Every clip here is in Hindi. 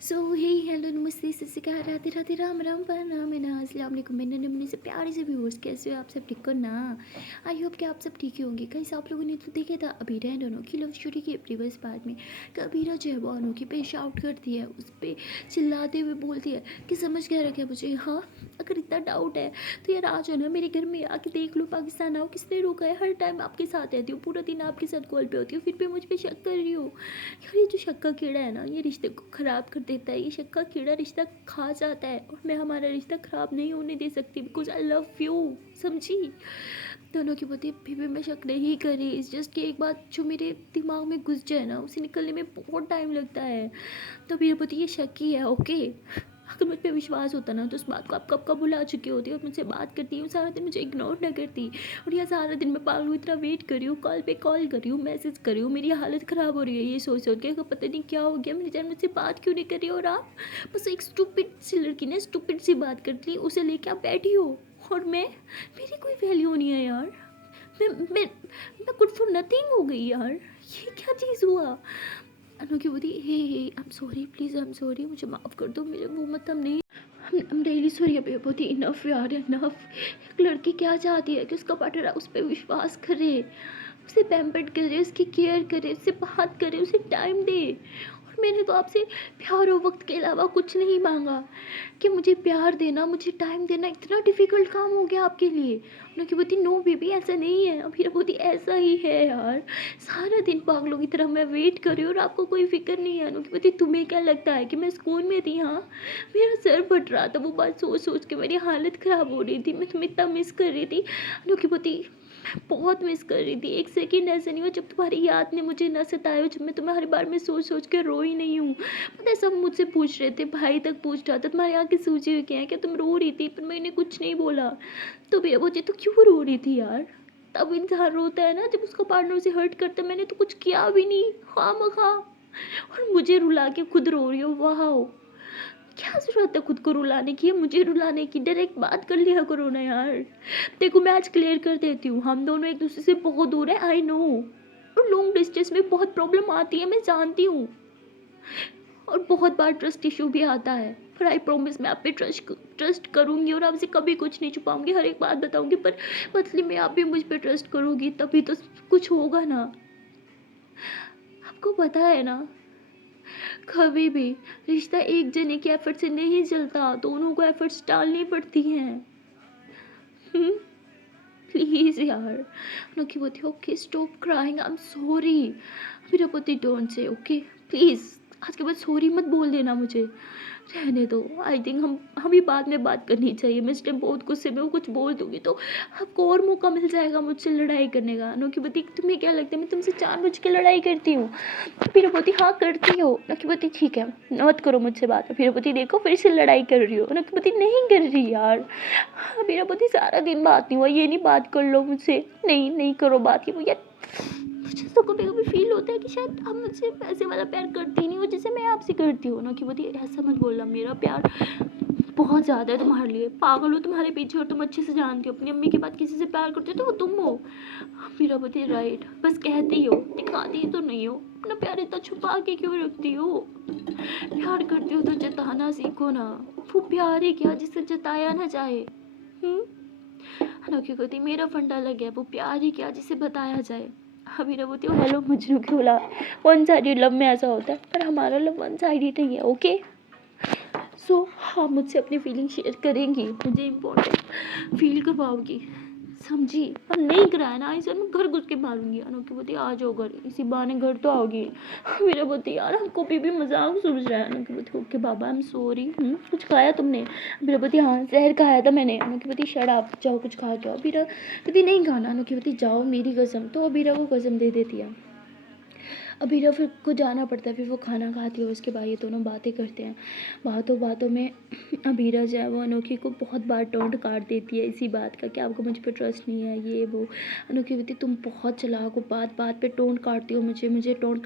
सो हे हेलो नमस्ते सत श्री अकाल राधे राधे राम राम प्रणाम अस्सलाम वालेकुम मेरे नमूने से प्यारे से व्यूअर्स कैसे हो आप सब ठीक हो ना। आई होप कि आप सब ठीक ही होंगे। कई आप लोगों ने तो देखा था अबीरा एंड अनोखी लव स्टोरी के प्रीवियस पार्ट में कि अबीरा जो है वो अनोखी पे शाउट करती है, उस पर चिल्लाते हुए बोलती है कि समझ क्या रखा मुझे। हाँ, अगर इतना डाउट है तो यार आ जाओ ना मेरे घर में आके देख लो, पाकिस्तान आओ, किसने रोका है। हर टाइम आपके साथ रहती हूँ, पूरा दिन आपके साथ कॉल पे होती हूँ, फिर भी मुझ पर शक कर रही हो। यार ये जो शक का कीड़ा है ना, ये रिश्ते को ख़राब कर देता है। ये शक का कीड़ा रिश्ता खा जाता है और मैं हमारा रिश्ता ख़राब नहीं होने दे सकती बिकॉज आई लव यू। समझी। दोनों की प्रति फिर भी मैं शक नहीं करी। इस जस्ट कि एक बात जो मेरे दिमाग में घुस जाए ना, उसे निकलने में बहुत टाइम लगता है। तो मेरे प्रति ये शक ही है। ओके, अगर मुझ पर विश्वास होता ना तो उस बात को आप कब कब भुला चुकी होती और मुझसे बात करती हूँ, सारा दिन मुझे इग्नोर ना करती। और यह सारा दिन मैं पागल हूँ, इतना वेट कर रही हूँ, कॉल पे कॉल कर रही हूँ, मैसेज कर रही हूँ, मेरी हालत ख़राब हो रही है ये सोच सोच के पता नहीं क्या हो गया, मेरी जान मुझसे बात क्यों नहीं कर रही। और आप बस एक स्टूपिड सी लड़की ने स्टूपिड सी बात कर ली, उसे लेके आप बैठी हो। और मैं, मेरी कोई वैल्यू नहीं है यार। मैं गुड फॉर नथिंग हो गई यार। ये क्या चीज़ हुआ। अनोखी बोली hey hey I am sorry, please I am sorry, मुझे माफ़ कर दो, मेरे वो मतलब नहीं। हम रियली सॉरी अभी बहुत ही इनफ यार, इनफ। एक लड़की क्या चाहती है कि उसका पार्टनर उस पर विश्वास करे, उसे पैम्पर्ड करे, उसकी केयर करे, उससे बात करे, उसे टाइम दे। और मैंने तो आपसे प्यार और वक्त के अलावा कुछ नहीं मांगा कि मुझे प्यार देना, मुझे टाइम देना इतना डिफ़िकल्ट काम हो गया आपके लिए। उन्होंने बोलती नो बेबी ऐसा नहीं है। अभी बोलती ऐसा ही है यार, सारा दिन पागलों की तरह मैं वेट कर रही हूँ और आपको कोई फिक्र नहीं है। उन्होंने बोलती तुम्हें क्या लगता है कि मैं स्कूल में थी। हाँ, मेरा सर फट रहा था, वो बात सोच सोच के मेरी हालत ख़राब हो रही थी, मैं तुम्हें इतना मिस कर रही थी। उन्होंने बोलती मैं बहुत मिस कर रही थी। एक सेकंड ऐसा नहीं हुआ जब तुम्हारी याद ने मुझे न सताया, जब मैं तुम्हें हर बार में सोच सोच के रोई नहीं हूँ। पता है सब मुझसे पूछ रहे थे, भाई तक पूछ रहा था तुम्हारी आंखें सूजी हुई क्या है, क्या तुम रो रही थी, पर मैंने कुछ नहीं बोला। तो भैया मुझे तो क्यों रो रही थी यार। तब इंसान रोता है ना जब उसका पार्टनर उसे हर्ट करता है। मैंने तो कुछ किया भी नहीं, खामखा। और मुझे रुला के खुद रो रही हो। वाह, क्या ज़रूरत है खुद को रुलाने की, मुझे रुलाने की। डायरेक्ट बात कर लिया करो ना यार। देखो मैं आज क्लियर कर देती हूँ, हम दोनों एक दूसरे से बहुत दूर है, आई नो। और लॉन्ग डिस्टेंस में बहुत प्रॉब्लम आती है, मैं जानती हूँ। और बहुत बार ट्रस्ट इशू भी आता है, पर आई प्रॉमिस मैं आप पे ट्रस्ट करूँगी और आपसे कभी कुछ नहीं छुपाऊंगी, हर एक बात बताऊंगी। पर बदले में आप भी मुझ पे ट्रस्ट करोगी तभी तो कुछ होगा ना। आपको पता है ना, कभी भी रिश्ता एक जने के एफर्ट से नहीं चलता, दोनों को एफर्ट्स डालनी पड़ती हैं। प्लीज़ यार। अनोखी बोलती okay stop crying, I am sorry. मेरा पति डोंट से ओके, प्लीज़ आज के बाद सॉरी मत बोल देना मुझे, रहने दो। आई थिंक हम हमें बाद में बात करनी चाहिए। मैं इस टाइम बहुत गुस्से में हूँ, कुछ बोल दूँगी तो आपको और मौका मिल जाएगा मुझसे लड़ाई करने का। अनोखी बोलती तुम्हें क्या लगता है मैं तुमसे जानबूझ के लड़ाई करती हूँ। फिर बोलती हाँ करती हो। अनोखी बोलती ठीक है मत करो मुझसे बात। फिर बोलती देखो फिर से लड़ाई कर रही हो। अनोखी बोलती नहीं कर रही यार। हाँ, मेरा पति सारा दिन बात नहीं हुआ, ये नहीं बात कर लो मुझसे, नहीं नहीं करो बात। ये भैया मुझे तो कभी कभी फील होता है कि शायद आप मुझसे ऐसे वाला प्यार करती नहीं हो जैसे मैं आपसे करती हूँ ना। कि बोलती ऐसा मत बोलना, मेरा प्यार बहुत ज़्यादा है तुम्हारे लिए, पागल हो तुम्हारे पीछे और तुम अच्छे से जानती हो अपनी अम्मी के बाद किसी से प्यार करते हो तो वो तुम हो। मेरा पति राइट, बस कहती हो दिखाती तो नहीं हो। अपना प्यार इतना छुपा के क्यों रखती हो। प्यार करती हो तो जताना सीखो ना। वो प्यार ही क्या जिससे जताया ना जाए। अनोखी होती मेरा फंडा लग गया, वो प्यार ही क्या जिसे बताया जाए। अभी बोलती हूँ हेलो मजनू की औलाद, वन साइडेड लव में ऐसा होता है पर हमारा लव वन साइडेड नहीं है। ओके सो हाँ, मुझसे अपनी फीलिंग शेयर करेंगी, मुझे इम्पोर्टेंट फील करवाओगी, समझी। पर नहीं कराया ना इसे मैं घर घुस के मारूंगी। अनोखी बोलती आ जाओ घर, इसी बहाने घर तो आओगी। मेरा बोलती यार हमको भी मजाक समझ रहा है। अनोखी बोलती okay Baba I am sorry. कुछ खाया तुमने। मेरा बोलती हाँ जहर खाया था मैंने। अनोखी बोलती शट अप, जाओ कुछ खा के आओ। अबीरा बोलती नहीं खाना। अनोखी बोलती जाओ मेरी कसम। तो अबीरा को कसम दे देती है। अबीरा फिर को जाना पड़ता है, फिर वो खाना खाती है, उसके बाद ये दोनों बातें करते हैं। बातों बातों में अबीरा जो है वो अनोखी को बहुत बार टोंट काट देती है इसी बात का कि आपको मुझ पर ट्रस्ट नहीं है ये वो। अनोखी बोलती तुम बहुत चालाक हो, बात बात पे टोंट काटती हो मुझे टोंट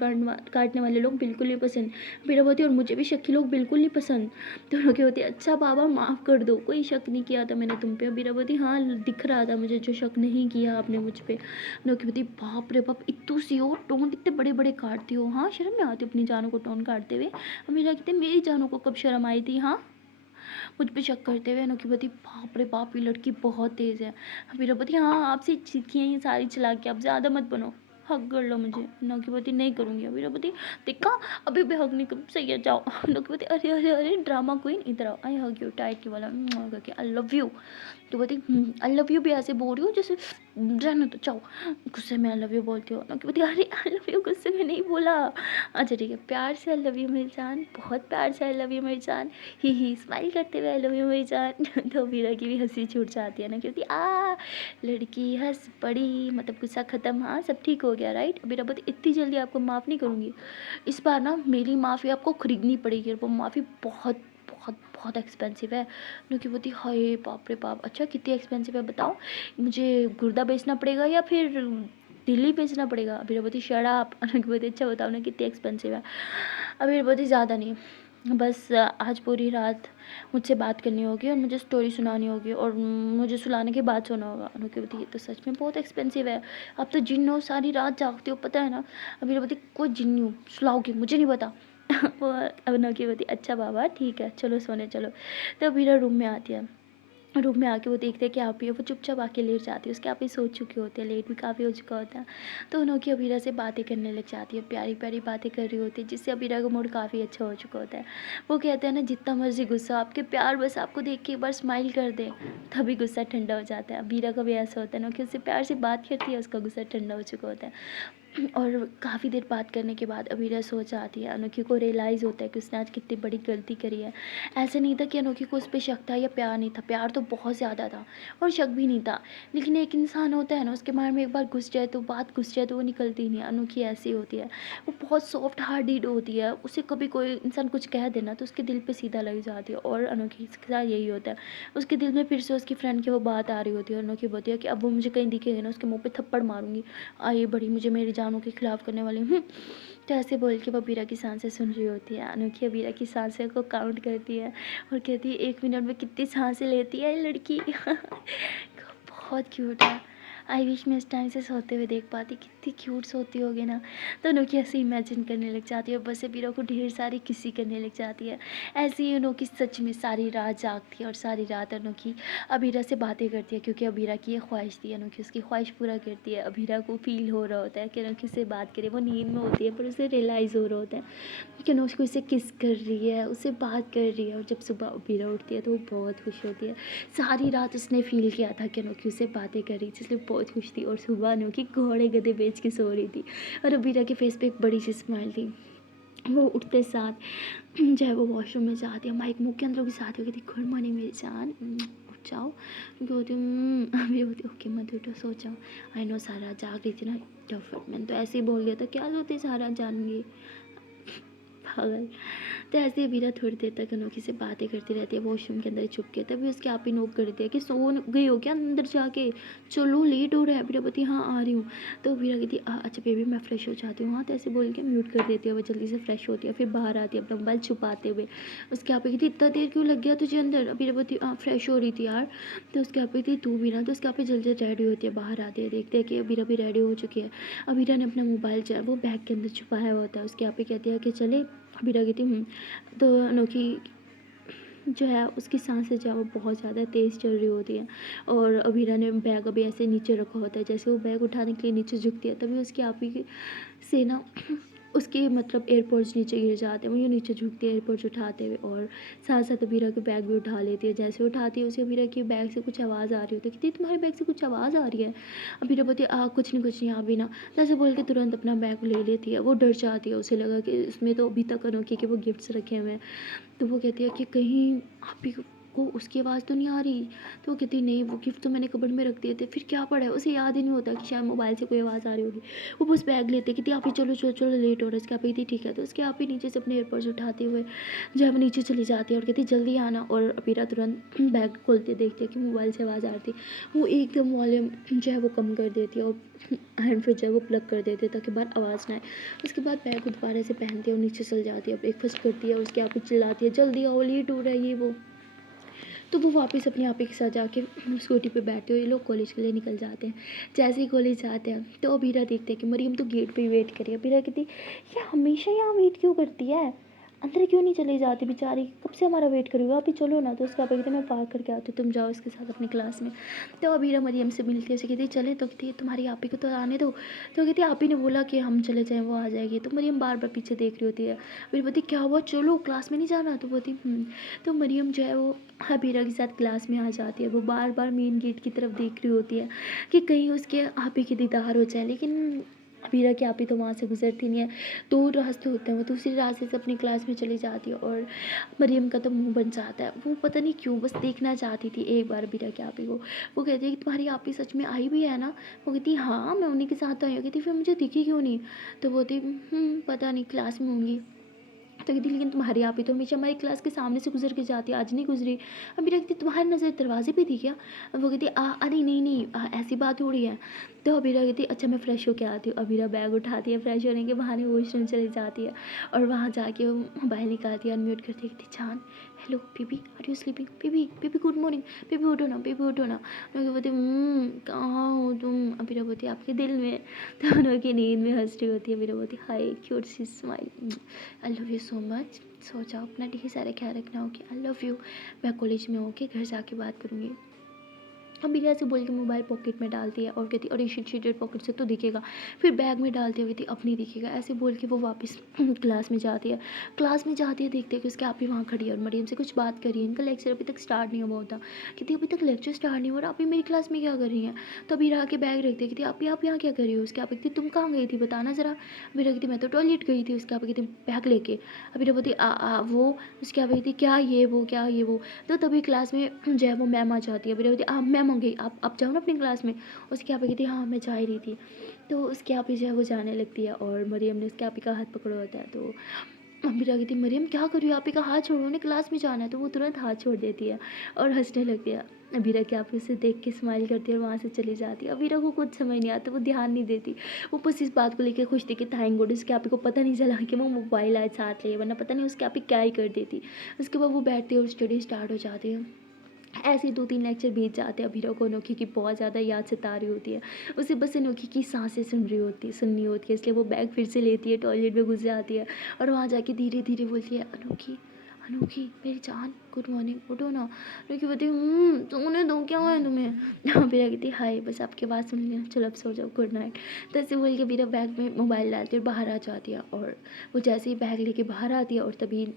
काटने वाले लोग बिल्कुल नहीं पसंद। अबीरा बोलती और मुझे भी शक्की लोग बिल्कुल नहीं पसंद। तो अनोखी बोलती अच्छा बाबा माफ़ कर दो, कोई शक नहीं किया था मैंने तुम पे। अबीरा बोलती हाँ दिख रहा था मुझे जो शक नहीं किया आपने मुझ पर। अनोखी बोलती बाप रे बाप इतू सी हो टोंट इतने बड़े बड़े काटती हो? हाँ, शर्म नहीं आती अपनी जानों को टोन काटते हुए? अमीरा कहती है मेरी जानों को कब शर्म आई थी? हाँ, मुझ पे शक करते हुए अनोखी बोती बाप रे बाप, ये लड़की बहुत तेज़ है। अमीरा बोती हाँ, आपसे सीखी है ये सारी चालाकियाँ, आप ज़्यादा मत बनो, हग कर लो मुझे। अनोखी बोती नहीं करूँगी। अमीरा बोती देखा, अभी भी हग नहीं कर, सही है जाओ। अनोखी बोती अरे अरे अरे ड्रामा क्वीन, इधर आओ, आई हग यू टाइट वाला करके, आई लव यू। तो बोलती आई लव यू भी ऐसे बोल रही हो जैसे रहने तो जाओ। गुस्से में आई लव यू बोलती हो ना, कि बोलती अरे आई लव यू गुस्से में नहीं बोला। अच्छा ठीक है, प्यार से आई लव यू मेरी जान, बहुत प्यार से आई लव यू मेरी जान, ही स्माइल करते हुए आई लव यू मेरी जान। तो वीरा की भी हंसी छूट जाती है ना, क्योंकि लड़की हंस पड़ी, मतलब गुस्सा ख़त्म, हाँ सब ठीक हो गया राइट। वीरा बोलती इतनी जल्दी आपको माफ़ नहीं करूँगी, इस बार ना मेरी माफ़ी आपको खरीदनी पड़ेगी, और वो माफ़ी बहुत बहुत बहुत एक्सपेंसिव है। नुकी बोती हाय बाप रे बाप, अच्छा कितनी एक्सपेंसिव है बताओ, मुझे गुर्दा बेचना पड़ेगा या फिर दिल्ली बेचना पड़ेगा? अभी शराब। नुकी बोती अच्छा बताओ ना कितनी एक्सपेंसिव है? अभी बोती ज़्यादा नहीं, बस आज पूरी रात मुझसे बात करनी होगी और मुझे स्टोरी सुनानी होगी और मुझे सुलाने के बाद सोना होगा। नुकी बोती ये तो सच में बहुत एक्सपेंसिव है, आप तो जिन हो, सारी रात जागते हो पता है ना। अभी बोती कोई जिन नहीं हूँ, सुलाओगे मुझे नहीं पता। वो अनोखी बोती अच्छा बाबा ठीक है चलो सोने चलो। तो वीरा रूम में आती है, रूम में आके वो देखते हैं कि आप ही है, वो चुपचाप आके लेट जाती है, उसके आप ही सो चुके होते हैं, लेट भी काफ़ी हो चुका होता है। तो अनोखी अबीरा से बातें करने लग जाती है, प्यारी प्यारी बातें कर रही होती है, जिससे अबीरा का मूड काफ़ी अच्छा हो चुका होता है। वो कहते हैं ना जितना मर्जी गुस्सा, आपके प्यार बस आपको देख के एक बार स्माइल कर दे तभी गुस्सा ठंडा हो जाता है। अबीरा का भी ऐसा होता है ना कि उससे प्यार से बात करती है, उसका गुस्सा ठंडा हो चुका होता है। और काफ़ी देर बात करने के बाद अबीरा सो जाती है। अनोखी को रियलाइज़ होता है कि उसने आज कितनी बड़ी गलती करी है। ऐसे नहीं था कि अनोखी को उस पर शक था या प्यार नहीं था, प्यार तो बहुत ज़्यादा था और शक भी नहीं था। लेकिन एक इंसान होता है ना, उसके माइंड में एक बार घुस जाए तो बात घुस जाए तो वो निकलती ही नहीं है। अनोखी ऐसी होती है, वो बहुत सॉफ्ट हार्टेड होती है, उसे कभी कोई इंसान कुछ कह देना तो उसके दिल पर सीधा लग जाती है। और अनोखी के साथ यही होता है, उसके दिल में फिर से उसकी फ्रेंड की वो बात आ रही होती है। अनोखी बोलती है कि अब वो मुझे कहीं दिखेगा ना, उसके मुँह पर थप्पड़ मारूंगी, ये बड़ी मुझे मेरी जानों के खिलाफ करने वाली हूँ। तो ऐसे बोल के वो बीरा की सांसें सुन रही होती है। अनोखी बीरा की सांसें को काउंट करती है और कहती है 1 मिनट में कितनी सांसें लेती है ये लड़की। बहुत क्यूट है। आई विश मैं इस टाइम से सोते हुए देख पाती, कितनी क्यूट सोती होगी ना। तो अनोखी ऐसे इमेजिन करने लग जाती है और बस बीरा को ढेर सारी किसी करने लग जाती है। ऐसे ही अनोखी सच में सारी रात जागती है और सारी रात अनोखी अबीरा से बातें करती है, क्योंकि अबीरा की ये ख्वाहिश थी। अनोखी उसकी ख्वाहिश पूरा करती है। अबीरा को फील हो रहा होता है कि अनोखी से बात करे, वो नींद में होती है पर उसे रियलाइज़ हो रहा होता है कि अनोखी उससे किस कर रही है, उससे बात कर रही है। और जब सुबह अबीरा उठती है तो वो बहुत खुश होती है। सारी रात उसने फील किया था कि अनोखी उससे बातें कर रही थी, इसलिए बहुत खुश थी। और सुबह अनोखी घोड़े गधे बेच के सो रही थी और अबीरा के फेस पे एक बड़ी सी स्माइल थी। वो उठते साथ जो है वो वॉशरूम में जाती है, माइक मुँह के अंदर की साथी हो गई थी, गुड मॉर्निंग मेरी जान, उठ जाओ। क्योंकि होती अभी होती ओके मत उठो सो जाओ। आई नो सारा जाग रही थी ना, टफ मैंने तो ऐसे ही बोल दिया था, क्या होती सारा जानेंगे पागल। तो ऐसे ही वीरा थोड़ी देर तक अनोखी से बातें करती रहती है वॉशरूम के अंदर छुप के। तभी उसके आप ही नोक करती है कि सो गई हो क्या अंदर जाके, चलो लेट हो रहा है। वीरा बोती हाँ आ रही हूँ। तो वीरा कहती अच्छा बेबी मैं फ्रेश हो जाती हूँ। हाँ, तो ऐसे बोल के म्यूट कर देती है, वो जल्दी से फ्रेश होती है, फिर बाहर आती है अपना मोबाइल छुपाते हुए। उसके आप ही कहती इतना देर क्यों लग गया तुझे अंदर? वीरा बोती फ्रेश हो रही थी यार। तो उसके आप ही थी तू वीरा, तो उसके आप ही जल्दी रेडी होती है, बाहर आती है, देखते हैं कि वीरा भी रेडी हो चुकी है। वीरा ने अपना मोबाइल जो है वो बैग के अंदर छुपाया हुआ होता है। उसके आप ही कहती है कि चले। वीरा कहती तो अनोखी जो है उसकी सांसें जो है वो बहुत ज़्यादा तेज़ चल रही होती है। और अबीरा ने बैग अभी ऐसे नीचे रखा होता है, जैसे वो बैग उठाने के लिए नीचे झुकती है तभी उसकी आप ही से ना उसके मतलब एयरपोर्ट्स नीचे गिर जाते हैं। वो यूँ नीचे झुकती है एयरपोर्ट्स उठाते हुए और साथ साथ अबीरा के बैग भी उठा लेती है। जैसे उठाती है उसे अबीरा के बैग से कुछ आवाज़ आ रही होती है, कहती तुम्हारे बैग से कुछ आवाज़ आ रही है। अबीरा बोलती है कुछ नहीं अभी ना, ऐसे बोल के तुरंत अपना बैग ले लेती है। वो डर जाती है, उसे लगा कि इसमें तो अभी तक अनोखी के वो गिफ्ट्स रखे हुए हैं। तो वो कहती है कि कहीं आप ही को उसकी आवाज़ तो नहीं आ रही। तो वो कहती नहीं, वो गिफ्ट तो मैंने कबर्ड में रख दिए थे। फिर क्या पड़ा है, उसे याद ही नहीं होता कि शायद मोबाइल से कोई आवाज़ आ रही होगी। वो बस बैग लेते कहती आप ही चलो चलो चलो लेट हो रहा है। इसके आप ही थी ठीक है। तो उसके आप ही नीचे से अपने एयरपोर्ट्स उठाते हुए जो है वो नीचे चली जाती है और कहती जल्दी आना। और अबीरा तुरंत बैग खोलते देखती है कि मोबाइल से आवाज़ आ रही थी। वो एकदम वॉल्यूम जो है वो कम कर देती है और हैंड फ्री जो है वो प्लग कर देती है ताकि बाहर आवाज़ ना आए। उसके बाद बैग को दोबारा से पहनती है और नीचे चल जाती है, ब्रेकफास्ट करती है। उसके आप ही चिल्लाती है जल्दी आओ लेट हो रहा है ये वो। तो वो वापस अपने आपे के साथ जाके स्कूटी पे बैठते हो, ये लोग कॉलेज के लिए निकल जाते हैं। जैसे ही कॉलेज जाते हैं तो अबीरा देखते हैं कि मरियम तो गेट पे ही वेट करी है। अबीरा कहती ये हमेशा यहाँ वेट क्यों करती है, अंदर क्यों नहीं चली जाती बेचारी, कब से हमारा वेट करेगा, अभी चलो ना। तो उसका पापा कहते मैं पार्क करके आती हूँ, तुम जाओ इसके साथ अपनी क्लास में। तो अबीरा मरियम से मिलती है, उसे कहती चले, तो कहती तुम्हारी आपी को तो आने दो। तो कहती आप ही ने बोला कि हम चले जाएँ, वो आ जाएगी। तो मरियम बार बार पीछे देख रही होती है, फिर बोलती क्या हुआ, चलो क्लास में नहीं जाना। तो बोलती तो मरियम जो है वो अबीरा के साथ क्लास में आ जाती है। वो बार बार मेन गेट की तरफ देख रही होती है कि कहीं उसके आपी की दीदार हो जाए, लेकिन अबीरा की आपी तो वहाँ से गुजरती नहीं है। 2 रास्ते होते हैं, वो दूसरे रास्ते से अपनी क्लास में चली जाती है और मरियम का तो मुंह बन जाता है। वो पता नहीं क्यों बस देखना चाहती थी एक बार अबीरा की आपी को। वो कहती है कि तुम्हारी आपी सच में आई भी है ना। वो कहती है हाँ मैं उन्हीं के साथ आई हूँ। कहती फिर मुझे दिखी क्यों नहीं। तो वो बोलती पता नहीं क्लास में होंगी। तो कहती लेकिन तुम्हारी आपी तो हमेशा हमारी क्लास के सामने से गुजर के जाती है, आज नहीं गुजरी। अभी कहती तुम्हारी नज़र दरवाजे पे थी क्या। वो कहती अरे नहीं नहीं ऐसी बात हो रही है। तो अबीरा कहती अच्छा मैं फ़्रेश होके आती हूँ। अबीरा बैग उठाती है, फ्रेश होने के बहाने वॉशरूम चली जाती है और वहाँ जाके वो मोबाइल निकालती है, अनम्यूट करती है, कहती जान hello baby are you sleeping, baby baby good morning, baby उठो ना, बेबी उठो ना। मैं बोलती कहाँ हो तुम। अबीरा बोलती आपके दिल में। तो दोनों की नींद में हंस रही होती है। अबीरा बोलती हाय क्यूट सी smile, I love you so much. सो जाओ, अपना ढेर सारा ख्याल रखना। Okay I love you. मैं कॉलेज में होके घर जाके बात करूँगी। अबीरा ऐसे बोल के मोबाइल पॉकेट में डालती है और कहती अरे शिट शिट पॉकेट से तो दिखेगा। फिर बैग में डालती है, कहती अब नहीं दिखेगा। ऐसे बोल के वो वापस क्लास में जाती है। क्लास में जाती है, देखते हैं कि उसके आप ही वहाँ खड़ी है और मरियम से कुछ बात कर रही है। इनका लेक्चर अभी तक स्टार्ट नहीं हुआ होता। कहती अभी तक लेक्चर स्टार्ट नहीं हो रहा, आप ही मेरी क्लास में क्या कर रही हैं। तो अबीरा आके बैग रखती है, कहती आप यहाँ क्या कर रही हो। उसके आप कहती तुम कहाँ गई थी बताना ज़रा। अबीरा कहती मैं तो टॉयलेट गई थी। उसके आप कहती बैग लेके। अबीरा बोलती वो। उसके आप कहती क्या ये वो क्या ये वो। तो तभी क्लास में जो है वो मैम आ जाती है। अबीरा बोलती मैम हो गई, आप जाओ ना अपनी क्लास में। उसकी आप कहती हाँ मैं जा ही रही थी। तो उसके आप ही जो है वो जाने लगती है और मरियम ने उसके आप ही का हाथ पकड़ा होता है। तो अबीरा कहती मरियम क्या कर रही हो, आप ही का हाथ छोड़ो, उन्हें क्लास में जाना है। तो वो तुरंत हाथ छोड़ देती है और हंसने लगती है। अबीरा की आप उसे देख के स्माइल करती है और वहाँ से चली जाती है। अबीरा को कुछ समझ नहीं आता, वो ध्यान नहीं देती। वो बस इस बात को लेकर खुश थी कि थैंक गॉड उसके आप ही को पता नहीं चला कि वो मोबाइल आज साथ ले, वरना पता नहीं उसके आप ही क्या ही कर देती। उसके बाद वो बैठती है और स्टडी स्टार्ट हो जाती है। ऐसे 2-3 लेक्चर बीत जाते हैं। अबीरा को अनोखी की बहुत ज़्यादा याद सता रही होती है। उसे बस अनोखी की सांसें सुननी होती है, इसलिए वो बैग फिर से लेती है, टॉयलेट में घुस जाती है और वहाँ जाके धीरे धीरे बोलती है अनोखी अनोखी मेरी जान गुड मॉर्निंग उठो ना। अनोखी बोलती सोने दो क्या है तुम्हें। अबीरा कहती हाय बस आपकी बात सुन लिया, चलो अब सो जाओ, गुड नाइट। तो ऐसे बोल के अबीरा बैग में मोबाइल डालती है और बाहर आ जाती है। और वो जैसे ही बैग लेके बाहर आती है और तभी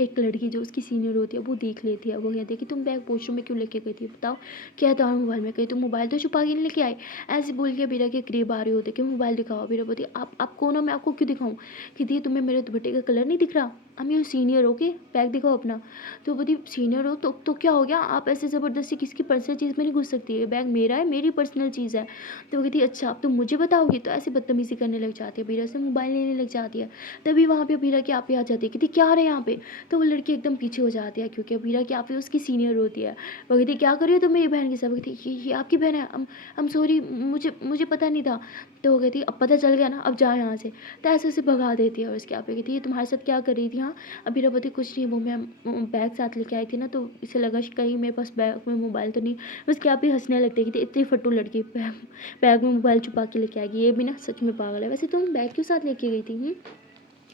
एक लड़की जो उसकी सीनियर होती है वो देख लेती है। वो कहती है कि तुम बैग वॉशरूम में क्यों लेके गई थी, बताओ क्या था मोबाइल में। कहीं तुम मोबाइल तो छुपा के नहीं लेके आए। ऐसे बोल के अबीरा के करीब आ रही होती है कि मोबाइल दिखाओ। अबीरा बोलती आप कौन हो, मैं आपको क्यों दिखाऊँ। कहती तुम्हें मेरे दुपट्टे का कलर नहीं दिख रहा, हम ये सीनियर हो के बैग दिखाओ अपना। तो बोलती सीनियर हो तो क्या हो गया, आप ऐसे ज़बरदस्ती किसी की पर्सनल चीज़ में नहीं घुस सकती है, बैग मेरा है, मेरी पर्सनल चीज़ है। तो वो कहती अच्छा अब तुम मुझे बताओगी। तो ऐसे बदतमीज़ी करने लग जाती है, अबीरा से मोबाइल लेने लग जाती है। तभी वहाँ पे अबीरा की आपी आ जाती है, कहती क्या रहे यहाँ पे। तो वो लड़की एकदम पीछे हो जाती है क्योंकि अबीरा की आपी उसकी सीनियर होती है। वो कहती क्या कर रही हो तुम मेरी बहन के साथ। वो कहती ये आपकी बहन है, हम सॉरी मुझे मुझे पता नहीं था। तो वो कहती अब पता चल गया ना, अब जाओ यहाँ से। तो ऐसे उसे भगा देती है और उसकी आपी कहती है तुम्हारे साथ क्या कर रही थी। हाँ अबीरा बोलती कुछ नहीं, वो मैं बैग साथ लेके आई थी ना, तो इसे लगा कि कहीं मेरे पास बैग में मोबाइल तो नहीं। उसके आप ही हंसने लगते कि इतनी फट्टू लड़की बैग में मोबाइल छुपा के लेके आएगी, ये भी ना सच में पागल है। वैसे तुम बैग क्यों साथ लेके गई थी।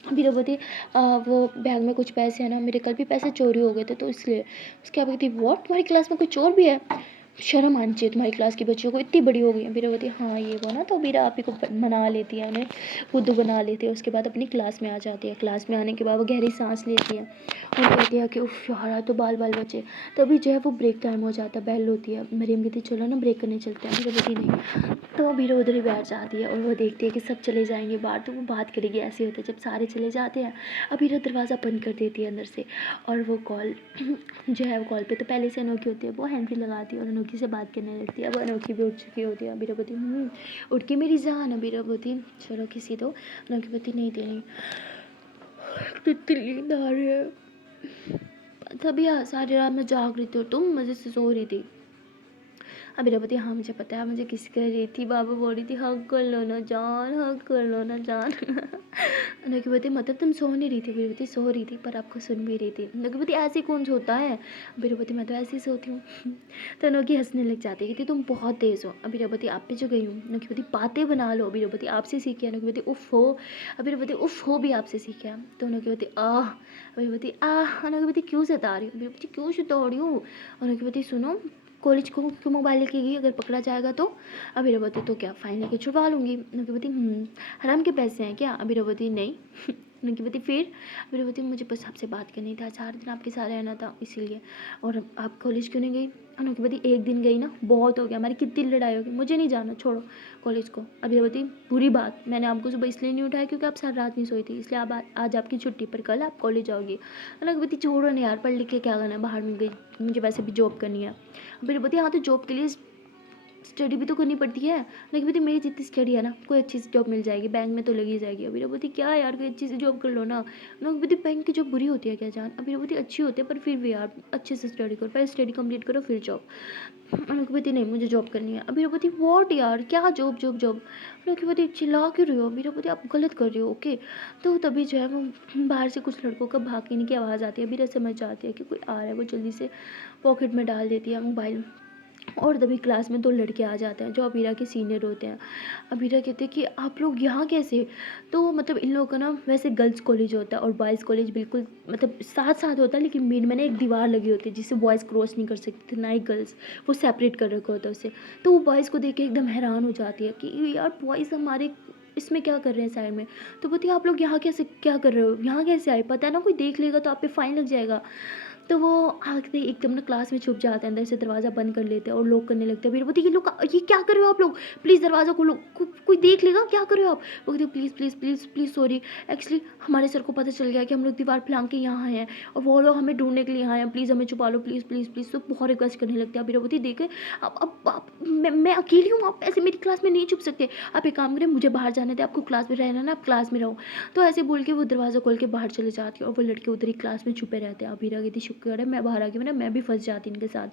अबीरा बोलती वो बैग में कुछ पैसे हैं ना, मेरे कल भी पैसे चोरी हो गए थे तो इसलिए। उसके आप कहती व्हाट तुम्हारी क्लास में कोई चोर भी है, शर्म आनी चाहिए तुम्हारी क्लास की बच्चियों को, इतनी बड़ी हो गई है। अबीरा बोलती हाँ ये वो ना। तो अबीरा आप ही को मना लेती है, उन्हें बुद्धू बना लेती है। उसके बाद अपनी क्लास में आ जाती है। क्लास में आने के बाद वो गहरी सांस लेती है और कहती है कि उफ यार आज तो बाल बाल बचे। तभी जो है वो ब्रेक टाइम हो जाता है, बेल होती है। मरियम कहती चलो ना ब्रेक करने चलते हैं। अबीरा बोलती नहीं। तो अबीरा उधर ही बैठ जाती है और वो देखती है कि सब चले जाएंगे बाहर, तो वो बात करेगी। ऐसे होता है जब सारे चले जाते हैं अबीरा दरवाज़ा बंद कर देती है अंदर से और वो कॉल जो है वो कॉल पे तो पहले से अनोखी होती है, वो हैंड फ्री लगाती है और अनोखी से बात करने लगती है। अब अनोखी भी उठ चुकी होती है। अबीरा बोलती उठ के मेरी जान। अबीरा बोलती चलो किसी दो। अनोखी बोलती नहीं देनी, कितनी नींद आ रही है। तभी सारी रात में जाग रही थी और तुम मज़े से सो रही थी। अभी रवती हाँ मुझे पता है मुझे किस कर रही थी, बाबा बोल रही थी हग कर लो ना जान, हग कर लो ना जान। नकीबती मतलब तुम सो नहीं रही थी, बीरबती सो रही थी पर आपको सुन भी रही थी। नकीबती ऐसे कौन सोता है, बीरबती मैं तो ऐसे ही सोती हूँ। तो नोकी हंसने लग जाती है कि तुम बहुत तेज़ हो। अभी रवती आप पे जो गई हूँ, नकीबती बातें बना लो, अभी रवती आपसे सीखे, नकीबती उफ हो, अभी रवती उफ हो भी आपसे सीखे। तो नकीबती आह, अभी रवती आह, नकीबती क्यों सता रही हूँ, बीरबती क्यों सता रही हूँ। और नकीबती सुनो, कॉलेज को क्यों मोबाइल लेके गई, अगर पकड़ा जाएगा तो। अभी रवती तो क्या फाइन लेके छुड़वा लूँगी। नकीबती हराम के पैसे हैं क्या। अभी रवती नहीं। नकीबती फिर। अभी रवती मुझे बस आपसे बात करनी था, 4 दिन आपके साथ रहना था इसीलिए। और आप कॉलेज क्यों नहीं गई। नकीबती 1 दिन गई ना, बहुत हो गया, हमारी कितनी लड़ाई होगी, मुझे नहीं जाना, छोड़ो कॉलेज को। अभी रवती बुरी बात, मैंने आपको सुबह इसलिए नहीं उठाया क्योंकि आप सारी रात नहीं सोई थी, इसलिए आप आज आपकी छुट्टी पर कल आप कॉलेज जाओगी। नकीबती छोड़ो नहीं यार, पढ़ लिख के क्या करना है, बाहर में गई, मुझे वैसे भी जॉब करनी है। फिर बोलती हाँ तो जॉब के लिए स्टडी भी तो करनी पड़ती है। लेकिन बोलती मेरी जितनी स्टडी है ना, कोई अच्छी सी जॉब मिल जाएगी, बैंक में तो लगी जाएगी। अभी बोलती क्या यार, कोई अच्छी सी जॉब कर लो ना। बोलती बैंक की जॉब बुरी होती है क्या जान। अभी बोलती अच्छी होती है पर फिर भी यार अच्छे से स्टडी करो, पहले स्टडी कंप्लीट करो फिर जॉब। बोलती नहीं मुझे जॉब करनी है। अभी बोलती वॉट यार, क्या जॉब जॉब जॉब। बोलती चिल्ला क्यों रही हो। अभी बोलती आप गलत कर रही हो ओके। तो तभी जो है वो बाहर से कुछ लड़कों का भागने की आवाज़ आती है। अभी समझ जाती है कि कोई आ रहा है, वो जल्दी से पॉकेट में डाल देती है मोबाइल। और तभी क्लास में 2 लड़के आ जाते हैं जो अबीरा के सीनियर होते हैं। अबीरा कहते हैं कि आप लोग यहाँ कैसे। तो मतलब इन लोगों का ना वैसे गर्ल्स कॉलेज होता है और बॉयज़ कॉलेज बिल्कुल मतलब साथ साथ होता है, लेकिन बीच में ना एक दीवार लगी होती है जिससे बॉयज़ क्रॉस नहीं कर सकते थे, ना ही गर्ल्स, वो सेपरेट कर रखा होता है उससे। तो वो बॉयज़ को देख के एकदम हैरान हो जाती है कि यार बॉयज़ हमारे इसमें क्या कर रहे हैं साइड में। तो बोलती है आप लोग यहाँ कैसे क्या कर रहे हो, यहाँ कैसे आए, पता है ना कोई देख लेगा तो आप पे फाइन लग जाएगा। तो वो आखिर एकदम ना क्लास में छुप जाते हैं, अंदर से दरवाज़ा बंद कर लेते हैं और लॉक करने लगते हैं। फिर बोलती ये लोग ये क्या कर रहे हो आप लोग, प्लीज़ दरवाज़ा खोलो, कोई देख लेगा क्या कर रहे हो आप। वो कहते please please please please sorry, actually हमारे सर को पता चल गया कि हम लोग दीवार फैलांग के यहाँ आए हैं और वो लोग हमें ढूंढने के लिए आए हैं, प्लीज़ हमें छुपा लो प्लीज़ प्लीज़ प्लीज़। तो बहुत रिक्वेस्ट करने लगते हैं। बीरावती देखे अब मैं अकेली हूँ, आप ऐसे मेरी क्लास में नहीं छुप सकते, आप एक काम करें मुझे बाहर जाने दें, आपको क्लास में रहना ना, आप क्लास में रहो। तो ऐसे बोल के वो दरवाज़ा खोल के बाहर चले जाती है और वो लड़के उधर ही क्लास में छुपे रहते हैं। अबीरा कहती शुक्र है मैं बाहर आ गई, वरना मैं भी फंस जाती इनके साथ।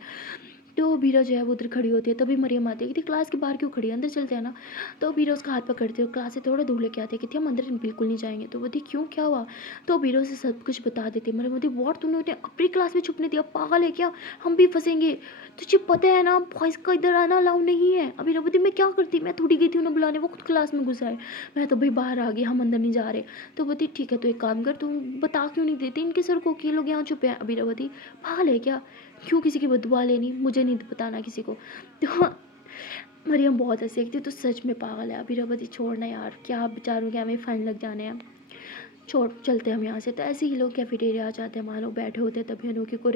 तो बीरा जो है वो उधर खड़ी होती है, तभी मरियम आती है, कहती क्लास के बाहर क्यों खड़ी है, अंदर चलते हैं ना। तो बीरा उसका हाथ पकड़ते हो, क्लास से थोड़ा दूर लेके आते हैं, कहती हम अंदर बिल्कुल नहीं जाएंगे। तो बोलती क्यों क्या हुआ। तो बीरा उसे सब कुछ बता देती है। मरियम बोलती वॉट तूने उन्हें अपनी क्लास में छुपने दिया, पागल है क्या, हम भी फंसेंगे, तुझे पता है ना बॉयज़ का इधर आना अलाउ नहीं है। अभी बोलती मैं क्या करती, मैं थोड़ी गई थी उन्हें बुलाने, वो खुद क्लास में घुसा है, मैं तो भाई बाहर आ गई, हम अंदर नहीं जा रहे। तो बोलती ठीक है तो एक काम कर, तुम बता क्यों नहीं देती इनके सर को कि ये लोग यहाँ छुपे हैं। अभी बोलती पागल है क्या, क्यों किसी की बदुआ लेनी, मुझे नहीं बताना किसी को। तो मरियम बहुत हंसी थी, तो सच में पागल है। अभी रवती छोड़ना यार, क्या बेचारों के हमें फाइन लग जाने हैं, छोड़ चलते हैं हम यहाँ से। तो ऐसे ही लोग कैफेटेरिया आ जाते हैं, वहाँ लोग बैठे होते हैं, तभी अनोखी को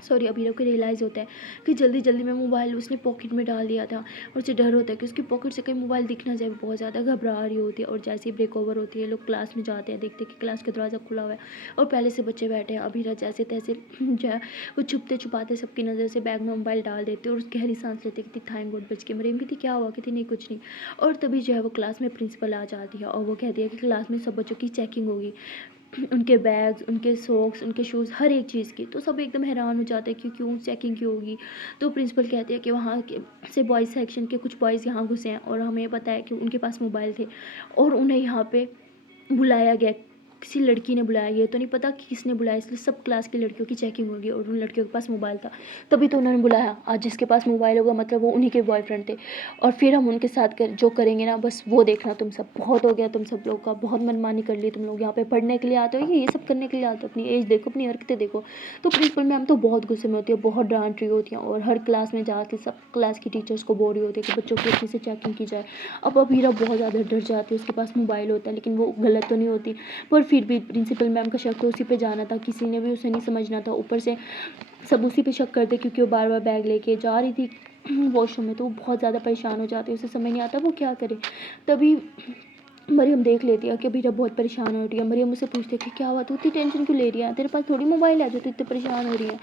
अभी लोग को रियलाइज़ होता है कि जल्दी जल्दी में मोबाइल उसने पॉकेट में डाल दिया था और उसे डर होता है कि उसकी पॉकेट से कहीं मोबाइल दिख ना जाए। बहुत ज़्यादा घबरा रही होती है और जैसे ही ब्रेक ओवर होती है लोग क्लास में जाते हैं, देखते हैं कि क्लास का दरवाज़ा खुला हुआ है और पहले से बच्चे बैठे हैं। अभी जैसे तैसे जो है वो छुपते छुपाते सबकी नज़र से बैग में मोबाइल डाल देते और गहरी सांस लेते कि थैंक गॉड बच के। मरीम की थी क्या हुआ, कि नहीं कुछ नहीं। और तभी जो है वो क्लास में प्रिंसिपल आ जाती है और वो कहती है कि क्लास में सब बच्चों की चेकिंग होगी, उनके बैग्स, उनके सॉक्स, उनके शूज़, हर एक चीज़ की। तो सब एकदम हैरान हो जाते हैं कि क्यों चेकिंग क्यों होगी। तो प्रिंसिपल कहते हैं कि वहाँ के से बॉयज़ सेक्शन के कुछ बॉयज़ यहाँ घुसे हैं और हमें पता है कि उनके पास मोबाइल थे और उन्हें यहाँ पे बुलाया गया, किसी लड़की ने बुलाया, ये तो नहीं पता कि किसने बुलाया, इसलिए सब क्लास की लड़कियों की चेकिंग होगी और उन लड़कियों के पास मोबाइल था, तभी तो उन्होंने बुलाया। आज जिसके पास मोबाइल होगा मतलब वो उन्हीं के बॉयफ्रेंड थे और फिर हम उनके साथ जो करेंगे ना बस वो देखना तुम सब। बहुत हो गया तुम सब लोग का, बहुत मनमानी कर ली तुम लोग, यहाँ पे पढ़ने के लिए आते हो ये सब करने के लिए आते हो, अपनी एज देखो, अपनी हरकतें देखो। तो प्रिंसिपल मैम तो बहुत गुस्से में होती है, बहुत डांट रही होती हैं और हर क्लास में जाके सब क्लास की टीचर्स को बोल रही होती है कि बच्चों की अच्छे से चेकिंग की जाए। अब अबीरा बहुत ज़्यादा डर जाती है, उसके पास मोबाइल होता है लेकिन वो गलत तो नहीं होती, पर फिर भी प्रिंसिपल मैम का शक तो उसी पे जाना था, किसी ने भी उसे नहीं समझना था। ऊपर से सब उसी पे शक करते क्योंकि वो बार बार बैग लेके जा रही थी वॉशरूम में, तो वो बहुत ज़्यादा परेशान हो जाती है, उसे समझ नहीं आता वो क्या करे। तभी मरियम देख लेती है कि अबीरा बहुत परेशान हो रही है। मरियम उससे पूछती है कि क्या हुआ, तू इतनी टेंशन क्यों ले रही है, तेरे पास थोड़ी मोबाइल है जो तू इतने परेशान हो रही है।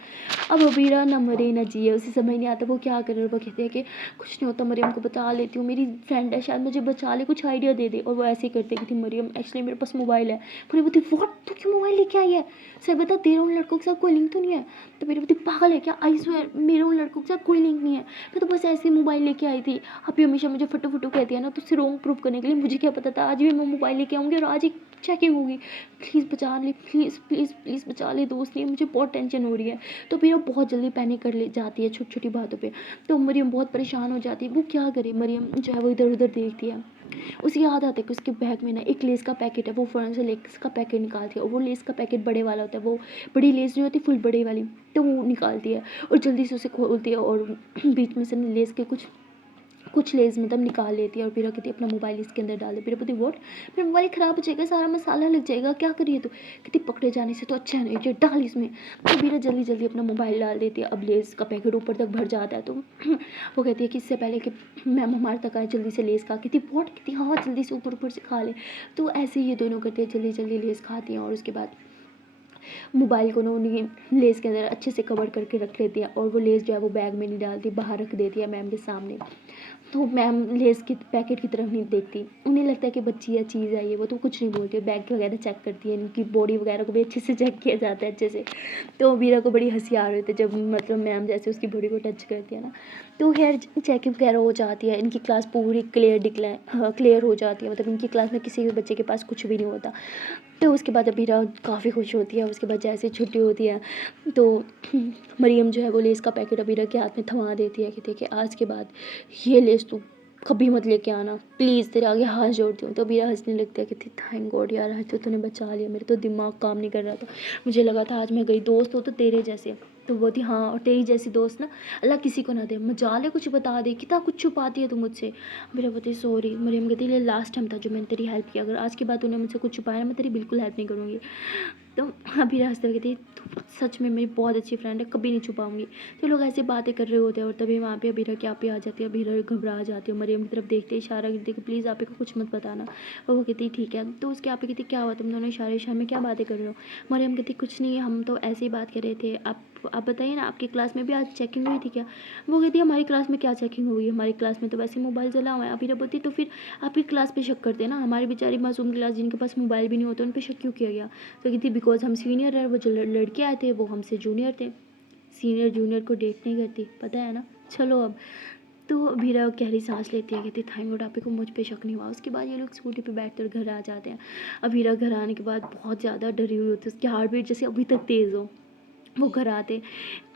अब अबीरा ना मरे ना जिए, उसे समझ नहीं आता वो क्या करे। और वो कहती है कि कुछ नहीं होता, मरियम को बता लेती हूँ, मेरी फ्रेंड है, शायद मुझे बचा ले, कुछ आइडिया दे दे। और वो ऐसे ही करते कि थी मरियम एक्चुअली मेरे पास मोबाइल है। फिर बोलती व्हाट, तू क्यों मोबाइल लेके आई है, सर बता तेरा उन लड़कों के साथ कोई लिंक तो नहीं है। तो मेरी बोलती पागल है क्या, आई स्वेयर मेरा उन लड़कों के साथ कोई लिंक नहीं है, मैं तो बस ऐसे ही मोबाइल लेके आई थी। आप ये हमेशा मुझे फटू फटू कहती है ना, तो उससे रोंग प्रूव करने के लिए मुझे क्या पता था आज भी मैं मोबाइल लेके आऊँगी और आज ही चेकिंग होगी। प्लीज़ बचा ले, प्लीज़ प्लीज़ प्लीज़ बचा ले दोस्त, नहीं मुझे बहुत टेंशन हो रही है। तो फिर वो बहुत जल्दी पैनिक कर ले जाती है छोटी छोटी बातों पे। तो मरियम बहुत परेशान हो जाती है। वो क्या करे, मरियम जो है वो इधर उधर देखती है। उसे याद आता है कि उसके बैग में ना एक लेस का पैकेट है। वो फ़ौरन से लेस का पैकेट निकालती है और वो लेस का पैकेट बड़े वाला होता है, वो बड़ी लेस जो होती है फुल बड़े वाली, तो वो निकालती है और जल्दी से उसे खोलती है और बीच में से लेस के कुछ लेज़ मतलब निकाल लेती है। और फिर कहती है अपना मोबाइल इसके अंदर डाल दे। फिर बोलती व्हाट, फिर मोबाइल ख़राब हो जाएगा, सारा मसाला लग जाएगा, क्या करिए तो कहती पकड़े जाने से तो अच्छा नहीं, ये डाल इसमें। तो फिर जल्दी जल्दी अपना मोबाइल डाल देती है। अब लेज़ का पैकेट ऊपर तक भर जाता है तो वो कहती है कि इससे पहले कि मैम हमारे तक आए जल्दी से लेज़ खा। कहती व्हाट, कहती हाँ जल्दी से ऊपर ऊपर से खा ले। तो ऐसे ही ये दोनों करते हैं, जल्दी जल्दी लेज़ खाती हैं और उसके बाद मोबाइल को ना उन्हीं लेस के अंदर अच्छे से कवर करके रख लेती है। और वो लेस जो है वो बैग में नहीं डालती, बाहर रख देती है मैम के सामने। तो मैम लेस के पैकेट की तरफ नहीं देखती, उन्हें लगता है कि बच्ची या चीज़ है ये वो, तो कुछ नहीं बोलती है। बैग वगैरह चेक करती है, इनकी बॉडी वगैरह को भी अच्छे से चेक किया जाता है अच्छे से। तो वीरा को बड़ी हंसी आ रही थी जब मतलब मैम जैसे उसकी बॉडी को टच करती है ना। तो खैर चेकिंग वगैरह हो जाती है, इनकी क्लास पूरी क्लियर हो जाती है, मतलब इनकी क्लास में किसी भी बच्चे के पास कुछ भी नहीं होता। तो उसके बाद अबीरा काफ़ी खुश होती है। उसके बाद जैसे छुट्टी होती है तो मरियम जो है वो लेस का पैकेट अबीरा के हाथ में थमा देती है कि देखिए आज के बाद ये लेस तू कभी मत लेके आना, प्लीज़ तेरे आगे हाथ जोड़ती हूँ। तो अबीरा हंसने लगती है कि थैंक गॉड यार, आज तो तूने बचा लिया, मेरे तो दिमाग काम नहीं कर रहा था, मुझे लगा था आज मैं गई, दोस्त हो तो तेरे जैसे। तो वो थी हाँ, और तेरी जैसी दोस्त ना अल्लाह किसी को ना दे, मजाल है कुछ बता दे, कितना कुछ छुपाती है तू मुझसे। मेरा पति सॉरी। मरियम कहती है लास्ट टाइम था जो मैंने तेरी हेल्प किया, अगर आज के बाद तूने मुझसे कुछ छुपाया ना मैं तेरी बिल्कुल हेल्प नहीं करूँगी। तो अभी हंसते हुए कहती है तू सच में मेरी बहुत अच्छी फ्रेंड है, कभी नहीं छुपाऊंगी। तो लोग ऐसी बातें कर रहे होते हैं और तभी वहाँ पे अबीरा क्या पे आ जाती है। अबीरा घबरा जाती है, मरियम की तरफ देखते इशारा करती है कि प्लीज़ आप को कुछ मत बताना। और वो कहती ठीक है। तो उसके आप कहती क्या हुआ, तुम दोनों इशारे इशारे में क्या बातें कर रहे हो। मरियम कहती कुछ नहीं, हम तो ऐसे ही बात कर रहे थे। आप बताइए ना, आपकी क्लास में भी आज चेकिंग हुई थी क्या। वो कहती है हमारी क्लास में क्या चेकिंग हुई है, हमारी क्लास में तो वैसे मोबाइल चला हुआ है। अबीरा बोलती तो फिर आपकी क्लास पे शक करते हैं ना, हमारी बेचारी मासूम क्लास जिनके पास मोबाइल भी नहीं होता उन पर शक क्यों किया गया। तो कहती बिकॉज हम सीनियर है, वो जो लड़के आए थे वो हमसे जूनियर थे, सीनियर जूनियर को डेट नहीं करती, पता है ना। चलो अब तो अबीरा गहरी सांस लेती है, कहती थैंक गॉड आप को मुझ पे शक नहीं हुआ। उसके बाद ये लोग स्कूटी पे बैठ कर घर आ जाते हैं। अबीरा घर आने के बाद बहुत ज़्यादा डरी हुई होती है, उसकी हार्ट बीट जैसे अभी तक तेज़ हो। वो घर आते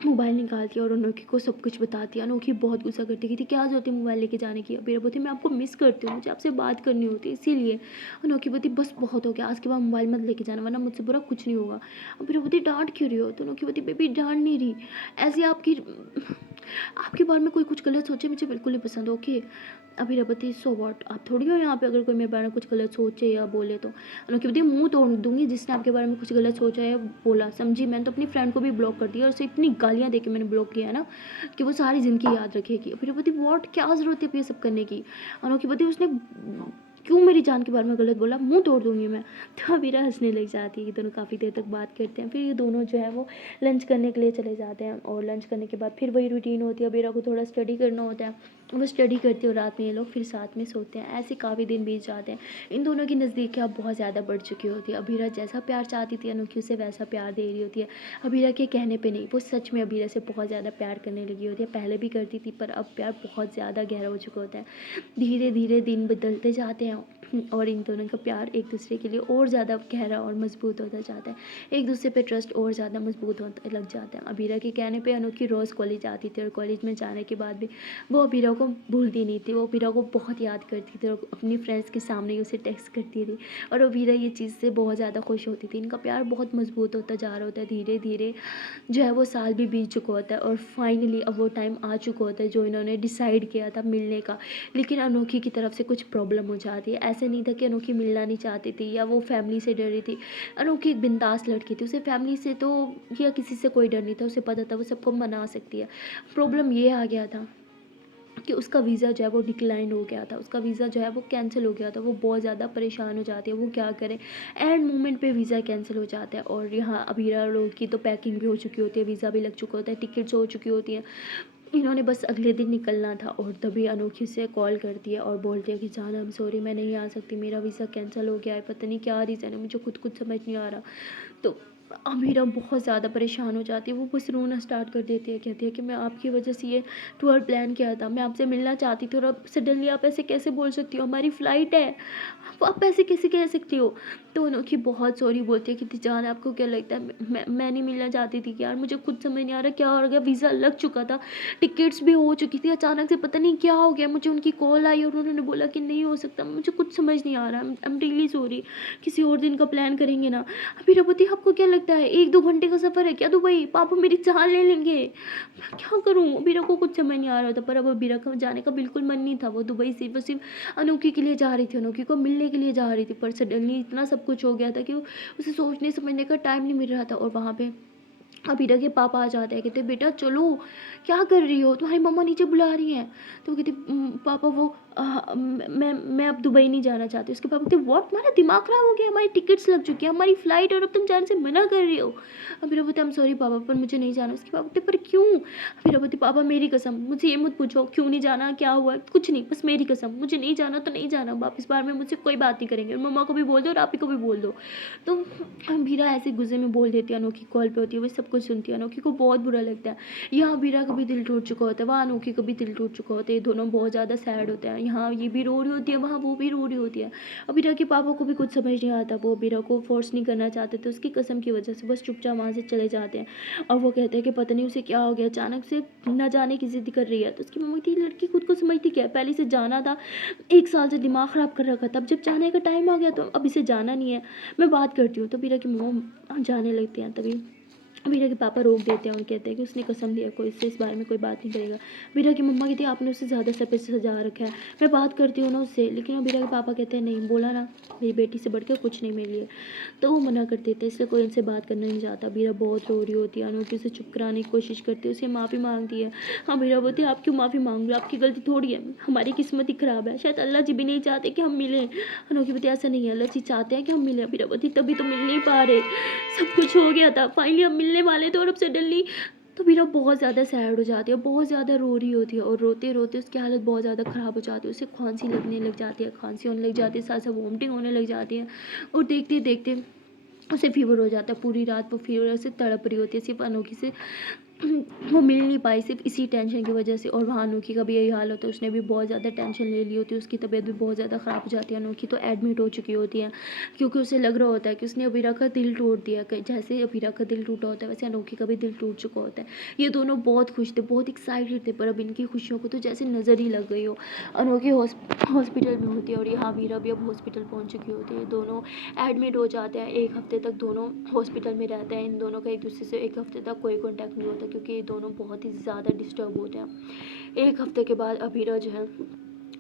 मोबाइल निकालती है और अनोखी को सब कुछ बताती है। अनोखी बहुत गुस्सा करती है, कहती क्या जरूरत है मोबाइल लेके जाने की। अबीरा बोलती मैं आपको मिस करती हूँ, मुझे आपसे बात करनी होती है इसीलिए। अनोखी बोलती बस बहुत हो गया, आज के बाद मोबाइल मत लेके जाना वरना मुझसे बुरा कुछ नहीं होगा। अबीरा बोलती डांट क्यों रही हो। तो अनोखी बोलती बेबी डांट नहीं रही, ऐसे आपकी आपके बारे में कोई कुछ गलत सोचे मुझे बिल्कुल नहीं पसंद, ओके। अभी रबती सो वॉट, आप थोड़ी हो यहाँ पे अगर कोई मेरे बारे में कुछ गलत सोचे या बोले तो। अनोखी बोलती मुंह तोड़ दूंगी जिसने आपके बारे में कुछ गलत सोचा है बोला, समझी। मैंने तो अपनी फ्रेंड को भी ब्लॉक कर दिया और उसे इतनी गालियाँ दे के मैंने ब्लॉक किया है ना कि वो सारी ज़िंदगी याद रखेगी। फिर बोलती वॉट, क्या ज़रूरत है ये सब करने की। अनोखी बोलती उसने क्यों मेरी जान के बारे में गलत बोला, मुंह तोड़ दूंगी मैं। तो अबीरा हंसने लग जाती है। ये दोनों काफ़ी देर तक बात करते हैं, फिर ये दोनों जो है वो लंच करने के लिए चले जाते हैं। और लंच करने के बाद फिर वही रूटीन होती है, अबीरा को थोड़ा स्टडी करना होता है, वो स्टडी करती है और रात में ये लोग फिर साथ में सोते हैं। ऐसे काफ़ी दिन बीत जाते हैं। इन दोनों की नज़दीकी अब बहुत ज़्यादा बढ़ चुकी होती है। अबीरा जैसा प्यार चाहती थी अनोखी उसे वैसा प्यार दे रही होती है, अबीरा के कहने पे नहीं, वो सच में अबीरा से बहुत ज़्यादा प्यार करने लगी होती है। पहले भी करती थी पर अब प्यार बहुत ज़्यादा गहरा हो चुका होता है। धीरे धीरे दिन बदलते जाते हैं और इन दोनों का प्यार एक दूसरे के लिए और ज़्यादा गहरा और मजबूत होता जाता है। एक दूसरे पे ट्रस्ट और ज़्यादा मजबूत होता लग जाता है। अबीरा के कहने पे अनोखी रोज़ कॉलेज आती थी और कॉलेज में जाने के बाद भी वो अबीरा को भूलती नहीं थी, वो अबीरा को बहुत याद करती थी और अपनी फ्रेंड्स के सामने ही उसे टेक्स्ट करती थी। और अबीरा ये चीज़ से बहुत ज़्यादा खुश होती थी। इनका प्यार बहुत मजबूत होता जा रहा होता है, धीरे धीरे जो है वो साल भी बीत चुका होता है और फाइनली अब वो टाइम आ चुका होता है जो इन्होंने डिसाइड किया था मिलने का। लेकिन अनोखी की तरफ से कुछ प्रॉब्लम हो जाती है। ऐसे नहीं था कि अनोखी मिलना नहीं चाहती थी या वो फैमिली से डर रही थी। अनोखी एक बिंदास लड़की थी, उसे फैमिली से तो या किसी से कोई डर नहीं था, उसे पता था वो सबको मना सकती है। प्रॉब्लम ये आ गया था कि उसका वीज़ा जो है वो डिक्लाइन हो गया था, उसका वीज़ा जो है वो कैंसिल हो गया था। वो बहुत ज़्यादा परेशान हो जाती है, वो क्या करे, एंड मोमेंट पे वीज़ा कैंसिल हो जाता है। और यहाँ अबीरा लोग की तो पैकिंग भी हो चुकी होती है, वीज़ा भी लग चुका होता है, टिकट्स हो चुकी होती हैं। इन्होंने बस अगले दिन निकलना था और तभी अनोखी से कॉल करती है और बोलती है कि जान आई एम सॉरी, मैं नहीं आ सकती, मेरा वीज़ा कैंसिल हो गया है, पता नहीं क्या रीज़न है, मुझे खुद कुछ समझ नहीं आ रहा। तो अमीरा बहुत ज़्यादा परेशान हो जाती है, वो बस रोना स्टार्ट कर देती है, कहती है कि मैं आपकी वजह से ये टूर प्लान किया था, मैं आपसे मिलना चाहती थी और अब सडनली आप ऐसे कैसे बोल सकती हो, हमारी फ़्लाइट है, आप ऐसे कैसे कह सकती हो। तो अनोखी बहुत सॉरी बोलती है कि जान आपको क्या लगता है मैं नहीं मिलना चाहती थी कि यार, मुझे खुद समझ नहीं आ रहा क्या हो गया, वीज़ा लग चुका था, टिकट्स भी हो चुकी थी, अचानक से पता नहीं क्या हो गया, मुझे उनकी कॉल आई और उन्होंने बोला कि नहीं हो सकता, मुझे कुछ समझ नहीं आ रहा, आई एम रियली सॉरी, किसी और दिन का प्लान करेंगे ना। अभी रघुपति आपको क्या लगता है 1-2 घंटे का सफ़र है क्या दुबई? पापा मेरी जान ले लेंगे। मैं क्या करूँ? अबीरा को कुछ समझ नहीं आ रहा था, पर अब अबीरा का जाने का बिल्कुल मन नहीं था। वो दुबई सिर्फ़ और सिर्फ़ अनोखी के लिए जा रही थी, अनोखी को मिलने के लिए जा रही थी, पर सडनली इतना सब कुछ हो गया था कि उसे सोचने समझने का टाइम नहीं मिल रहा था। और वहाँ पे अबीरा के पापा आ जाते हैं, कहते बेटा चलो, क्या कर रही हो, तुम्हारी मम्मा नीचे बुला रही हैं। तो वो कहती पापा वो मैं अब दुबई नहीं जाना चाहती। उसके पापा कहते व्हाट, तुम्हारा दिमाग खराब हो गया, हमारी टिकट्स लग चुकी है, हमारी फ़्लाइट, और अब तुम जाने से मना कर रही हो। अबीरा बोलते आई एम सॉरी पापा, पर मुझे नहीं जाना। उसके पापा कहते पर क्यों? अबीरा बोलती पापा मेरी कसम, मुझसे ये मत पूछो क्यों नहीं जाना, क्या हुआ है, कुछ नहीं, बस मेरी कसम, मुझे नहीं जाना तो नहीं जाना, आप इस बार में मुझसे कोई बात नहीं करेंगे, और मम्मा को भी बोल दो और आप ही को भी बोल दो। तो अबीरा ऐसे गुस्से में बोल देती है, अनोखी कॉल पे होती है, वो सब कुछ सुनती है, अनोखी को बहुत बुरा लगता है। यहाँ अबीरा का भी दिल टूट चुका होता है, वहाँ अनोखी का भी दिल टूट चुका होता है, ये दोनों बहुत ज़्यादा सैड होते हैं। यहाँ ये भी रो रही होती है, वहाँ वो भी रो रही होती है। अबीरा के पापा को भी कुछ समझ नहीं आता, वो अबीरा को फोर्स नहीं करना चाहते थे, उसकी कसम की वजह से बस चुपचाप वहाँ से चले जाते हैं। और वो कहते हैं कि पता नहीं उसे क्या हो गया, अचानक से ना जाने की ज़िद कर रही है। तो उसकी मम्मी थी लड़की खुद को समझती क्या है, पहले से जाना था, 1 साल से दिमाग ख़राब कर रखा था, अब जब जाने का टाइम आ गया तो अब इसे जाना नहीं है, मैं बात करती हूँ। तो अबीरा की मम्मा जाने लगती हैं, तभी वीरा के पापा रोक देते हैं और कहते हैं कि उसने कसम लिया कोई इससे इस बारे में कोई बात नहीं करेगा। वीरा की मम्मा कहती है आपने उससे ज़्यादा सर पे सजा रखा है, मैं बात करती हूँ ना उससे, लेकिन वीरा के पापा कहते हैं नहीं, बोला ना मेरी बेटी से बढ़ के कुछ नहीं मेरे लिए। तो वो मना कर देते हैं, इसलिए कोई उनसे बात करना नहीं चाहता। वीरा बहुत रो रही होती है, अनोखी उसे चुप कराने की कोशिश करती है, उसे माफ़ी मांगती है। हाँ वीरा बोलती है आप क्यों माफ़ी मांग रहे हो, आपकी गलती थोड़ी है, हमारी किस्मत ही ख़राब है, शायद अल्लाह जी भी नहीं चाहते कि हम मिलें। अनोखी बोलती है ऐसा नहीं है, अल्लाह जी चाहते हैं कि हम मिलें। वीरा बोलती तभी तो मिल नहीं पा रहे, सब कुछ हो गया था, फाइनली हम मिलने वाले थे और अब सडनली। तो वीरा बहुत ज़्यादा सैड हो जाती है, बहुत ज़्यादा रो रही होती है, और रोते रोते उसकी हालत बहुत ज़्यादा ख़राब हो जाती है, उसे खांसी लगने लग जाती है, खांसी होने लग जाती है, साथ साथ वॉमिटिंग होने लग जाती है। और देखते देखते उसे फीवर हो जाता है, पूरी रात वो फीवर से तड़प रही होती है, सिर्फ अनोखी से वो मिल नहीं पाई सिर्फ इसी टेंशन की वजह से। और वहाँ अनोखी का भी यही हाल होता है, उसने भी बहुत ज़्यादा टेंशन ले ली होती है, उसकी तबीयत भी बहुत ज़्यादा ख़राब हो जाती है। अनोखी तो एडमिट हो चुकी होती है, क्योंकि उसे लग रहा होता है कि उसने अबीरा का दिल तोड़ दिया, जैसे अबीरा का दिल टूटा होता है वैसे अनोखी का भी दिल टूट चुका होता है। ये दोनों बहुत खुश थे, बहुत एक्साइटेड थे, पर अब इनकी खुशियों को तो जैसे नज़र ही लग गई हो। अनोखी हॉस्पिटल में होती है और यहाँ अबीरा भी अब हॉस्पिटल पहुँच चुकी होती है। दोनों एडमिट हो जाते हैं, 1 हफ्ते तक दोनों हॉस्पिटल में रहते हैं। इन दोनों का एक दूसरे से 1 हफ्ते तक कोई कॉन्टैक्ट नहीं होता, क्योंकि ये दोनों बहुत ही ज़्यादा डिस्टर्ब होते हैं। 1 हफ्ते के बाद अबीरा जो है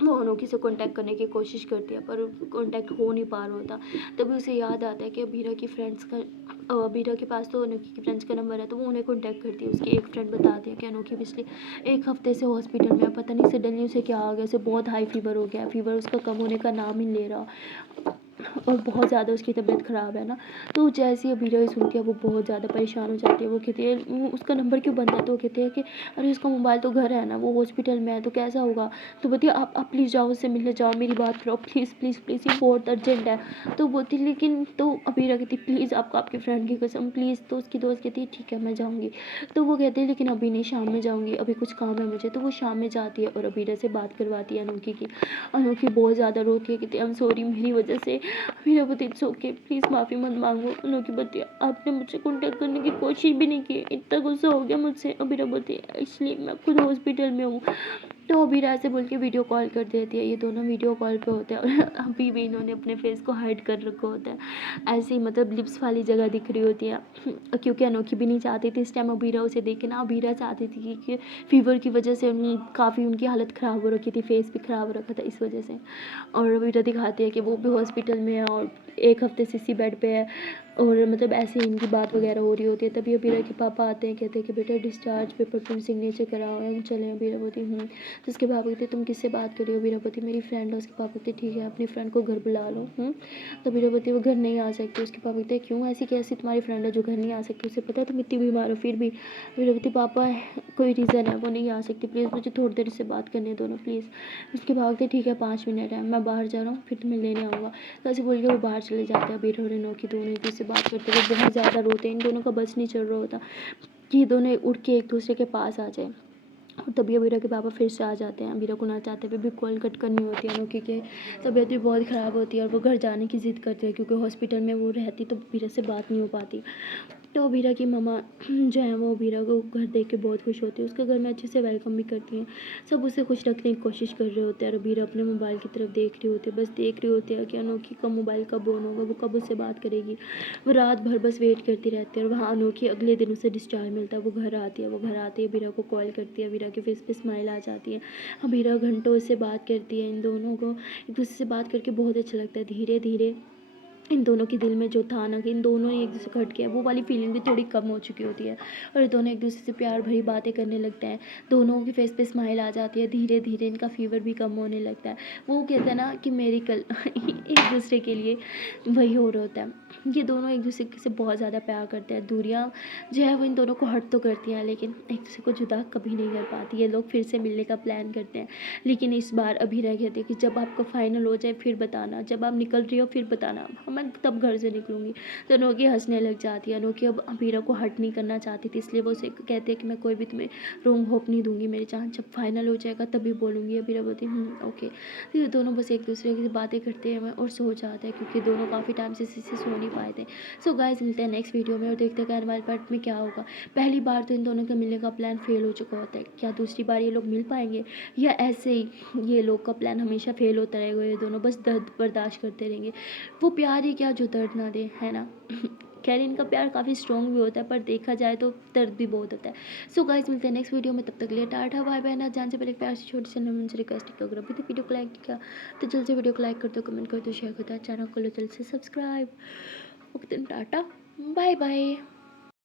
वो अनोखी से कांटेक्ट करने की कोशिश करती है, पर कांटेक्ट हो नहीं पा रहा होता। तभी उसे याद आता है कि अबीरा की फ्रेंड्स का अबीरा के पास तो अनोखी की फ्रेंड्स का नंबर है, तो वो उन्हें कांटेक्ट करती है। उसकी एक फ्रेंड बताती है कि अनोखी पिछले 1 हफ्ते से हॉस्पिटल में है, पता नहीं सडनली उसे क्या हो गया, उसे बहुत हाई फीवर हो गया है, फीवर उसका कम होने का नाम ही नहीं ले रहा, और बहुत ज़्यादा उसकी तबीयत ख़राब है ना। तो जैसे ही अबीरा ये सुनती है वो बहुत ज़्यादा परेशान हो जाती है। वो कहती है उसका नंबर क्यों बंद है, तो वो कहती है कि अरे उसका मोबाइल तो घर है ना, वो हॉस्पिटल में है तो कैसा होगा। तो बोलती है आप प्लीज़ जाओ, उससे मिलने जाओ, मेरी बात करो प्लीज़ प्लीज़ प्लीज़, ये बहुत अर्जेंट है। तो बोलती लेकिन, तो अबीरा कहती प्लीज़ आपको आपके फ्रेंड की कसम प्लीज़। तो उसकी दोस्त कहती है ठीक है मैं जाऊँगी। तो वो कहती है लेकिन अभी नहीं, शाम में जाऊँगी, अभी कुछ काम है मुझे। तो वो शाम में जाती है और अबीरा से बात करवाती है अनोखी की। अनोखी बहुत ज़्यादा रोती है, कहती है आई एम सॉरी, मेरी वजह से मेरा बता इट्स ओके, प्लीज़ माफ़ी मत मांगो। अनोखी बतिया आपने मुझे कॉन्टैक्ट करने की कोशिश भी नहीं की, इतना गुस्सा हो गया मुझसे। अबीरा बतिया इसलिए मैं खुद हॉस्पिटल में हूँ। तो अबीरा ऐसे बोल के वीडियो कॉल कर देती है। ये दोनों वीडियो कॉल पे होते हैं और अभी भी इन्होंने अपने फेस को हाइड कर रखा होता है, ऐसे ही मतलब लिप्स वाली जगह दिख रही होती है, क्योंकि अनोखी भी नहीं चाहती थी इस टाइम अबीरा उसे देखे ना। अबीरा चाहती थी कि फीवर की वजह से काफ़ी उनकी हालत ख़राब हो रखी थी, फेस भी ख़राब हो रखा था इस वजह से। और अबीरा दिखाती है कि वो भी हॉस्पिटल में है और 1 हफ्ते से इसी बेड पे है, और मतलब ऐसे इनकी बात वगैरह हो रही होती है, तभी अबीरा के पापा आते हैं, कहते हैं कि बेटा डिस्चार्ज पेपर पर सिग्नेचर कराओ, हम चलें। अबीरा बोलती तो उसके पापा कहते तुम किससे बात कर रही हो? अबीरा बोलती मेरी फ्रेंड है। उसके पापा कहते ठीक है अपनी फ्रेंड को घर बुला लो। तो अबीरा बोलती वो घर नहीं आ सकती। उसके पापा कहते क्यों, ऐसी कैसी तुम्हारी फ्रेंड है जो घर नहीं आ सकती? उसे पता है तुम इतनी बीमार हो फिर भी? अबीरा बोलती पापा कोई रीज़न है वो नहीं आ सकती, प्लीज़ मुझे थोड़ी देर से बात करने दो ना प्लीज़। उसके पापा कहते ठीक है 5 मिनट है, मैं बाहर जा रहा हूँ, फिर तुम्हें लेने आऊँगा। तो ऐसे बोल के वो बाहर चले जाते हैं। अबीर और अनोखी दोनों एक दूसरे से बात करते हुए बहुत ज़्यादा रोते हैं। इन दोनों का बस नहीं चल रहा होता कि ये दोनों उठ के एक दूसरे के पास आ जाए। और तभी अबीरा के पापा फिर से आ जाते हैं। अबीरा को ना चाहते हुए भी कॉल कट करनी होती है अनोखी के। तबीयत भी बहुत ख़राब होती है और वो घर जाने की ज़िद करती है, क्योंकि हॉस्पिटल में वो रहती तो अबीरा से बात नहीं हो पाती। तो अबीरा की मम्मा जो है वो अबीरा को घर देख के बहुत खुश होती है, उसके घर में अच्छे से वेलकम भी करती हैं। सब उसे खुश रखने की कोशिश कर रहे होते हैं और अबीरा अपने मोबाइल की तरफ देख रही होती है, बस देख रही होती है कि अनोखी का मोबाइल कब ऑन होगा, वो कब उससे बात करेगी। वो रात भर बस वेट करती रहती है। और वहाँ अनोखी अगले दिन उसे डिस्चार्ज मिलता है, वो घर आती है। वो घर आते ही अबीरा को कॉल करती है, अबीरा के फेस पे स्माइल आ जाती है। अबीरा घंटों से बात करती है। इन दोनों को एक दूसरे से बात करके बहुत अच्छा लगता है। धीरे धीरे इन दोनों के दिल में जो था ना कि इन दोनों ने एक दूसरे को हट किया, वो वाली फीलिंग भी थोड़ी कम हो चुकी होती है और ये दोनों एक दूसरे से प्यार भरी बातें करने लगते हैं। दोनों के फेस पे स्माइल आ जाती है। धीरे धीरे इनका फीवर भी कम होने लगता है। वो कहते हैं ना कि मेरी कल एक दूसरे के लिए वही हो रहा होता है। ये दोनों एक दूसरे से बहुत ज़्यादा प्यार करते हैं। दूरियाँ जो है वो इन दोनों को हर्ट तो करती हैं, लेकिन एक दूसरे को जुदा कभी नहीं कर पाती। ये लोग फिर से मिलने का प्लान करते हैं, लेकिन इस बार अबीरा कहती है कि जब आपका फाइनल हो जाए फिर बताना, जब आप निकल रही हो फिर बताना, मैं तब घर से निकलूँगी। तो अनोखी हंसने लग जाती है। अनोखी अब अबीरा को हर्ट नहीं करना चाहती थी, इसलिए वो उसे कहती है कि मैं कोई भी तुम्हें रॉन्ग होप नहीं दूंगी मेरी जान, जब फाइनल हो जाएगा तभी बोलूँगी। अबीरा बोलती ओके। तो ये दोनों बस एक दूसरे की बातें करते हैं और सो जाते हैं, क्योंकि दोनों काफ़ी टाइम से इसी से सो नहीं पाए थे। सो गाइस मिलते हैं नेक्स्ट वीडियो में और देखते हैं कि आने वाले पार्ट में क्या होगा। पहली बार तो इन दोनों के मिलने का प्लान फेल हो चुका होता है, क्या दूसरी बार ये लोग मिल पाएंगे या ऐसे ही ये लोग का प्लान हमेशा फेल होता रहेगा? ये दोनों बस दर्द बर्दाश्त करते रहेंगे। वो प्यार ही क्या जो दर्द ना दे, है ना। खैर इनका प्यार काफ़ी स्ट्रॉन्ग भी होता है, पर देखा जाए तो दर्द भी बहुत होता है। सो गाइस मिलते हैं नेक्स्ट वीडियो में, तब तक के लिए टाटा बाय बाय। ना जान से पहले एक प्यार से छोटी सी नमन से रिक्वेस्ट है, अगर अभी तक वीडियो को लाइक किया तो जल्द से वीडियो को लाइक कर दो, कमेंट कर दो, शेयर कर दो, चैनल को लो जल्द से subscribe. Okay tata bye bye.